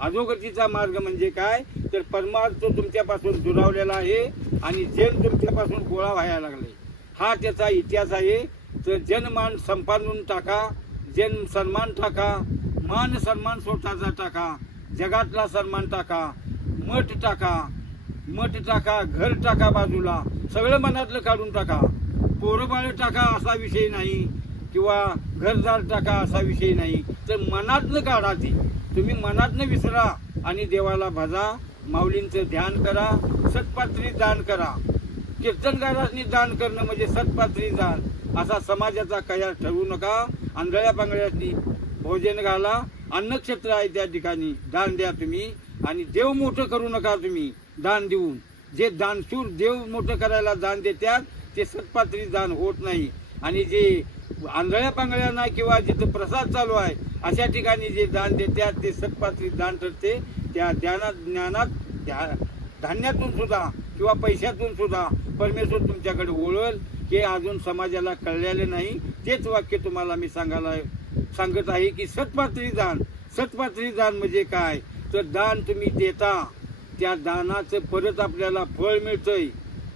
अधोगतीचा मार्ग म्हणजे काय? तर परमार्थ तुमच्यापासून दुरावलेला आहे आणि जन तुमच्यापासून गोळा व्हायला लागले. हा त्याचा इतिहास आहे. तर जनमान संपादून टाका जन सन्मान टाका मान सन्मान स्वतःचा टाका जगातला सन्मान टाका मठ टाका मठ टाका घर टाका बाजूला सगळं मनातलं काढून टाका. पोरबाळ टाका असा विषय नाही. किंवा घरदार टाका असा विषय नाही. तर मनातनं काढा ती. तुम्ही मनातनं विसरा आणि देवाला भजा माऊलींचं ध्यान करा सतपात्री दान करा. कीर्तनकारांनी दान करणं म्हणजे सतपात्री दान. असा समाजाचा कया ठरवू नका. आंधळ्या पांगळ्यातनी भोजन घाला. अन्नक्षेत्र आहे त्या ठिकाणी. दान द्या तुम्ही आणि देव मोठं करू नका तुम्ही. दान देऊन. जे दानशूर देव मोठं करायला दान देतात ते सतपात्री दान होत नाही. आणि जे आंधळ्या पांगळ्यांना किंवा जिथं प्रसाद चालू आहे अशा ठिकाणी जे दान देतात ते सत्पात्री दान ठरते. त्या ध्यानात ज्ञानात ध्या धान्यातून सुद्धा किंवा पैशातून सुद्धा परमेश्वर तुमच्याकडे ओळल. हे अजून समाजाला कळलेले नाही. तेच वाक्य तुम्हाला मी सांगायला सांगत आहे की सत्पात्री दान. सत्पात्री दान म्हणजे काय? तर दान तुम्ही देता. त्या दानाचं परत आपल्याला फळ मिळतंय.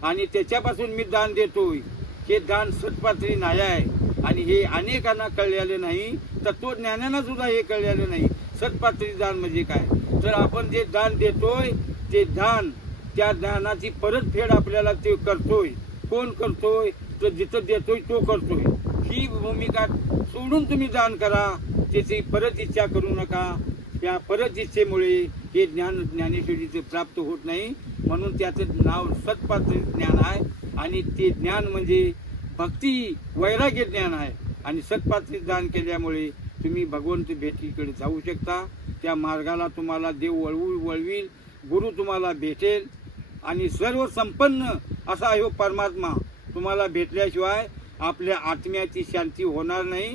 आणि त्याच्यापासून मी दान देतोय. हे दान सत्पात्री नाही आहे. आणि हे अनेकांना कळलेले नाही तत्वज्ञानांना सुद्धा हे कळलेलं नाही. सत्पात्री दान म्हणजे काय? तर आपण जे दान देतोय ते दान त्या दानाची परतफेड आपल्याला ते करतोय. कोण करतोय? तर जिथं देतोय तो करतोय. ही भूमिका सोडून तुम्ही दान करा. त्याची परत इच्छा करू नका. त्या परत इच्छेमुळे हे ज्ञान ज्ञानेश्वरीचे प्राप्त होत नाही. म्हणून त्याचं नाव सत्पात्र ज्ञान आहे. आणि ते ज्ञान म्हणजे भक्ती वैराग्य ज्ञान आहे. आणि सत्पात्री दान केल्यामुळे तुम्ही भगवंत भेटीकडे जाऊ शकता. त्या मार्गाला तुम्हाला देव वळवू वळवील गुरु तुम्हाला भेटेल. आणि सर्व संपन्न असा ह्यो परमात्मा तुम्हाला भेटल्याशिवाय आपल्या आत्म्याची शांती होणार नाही.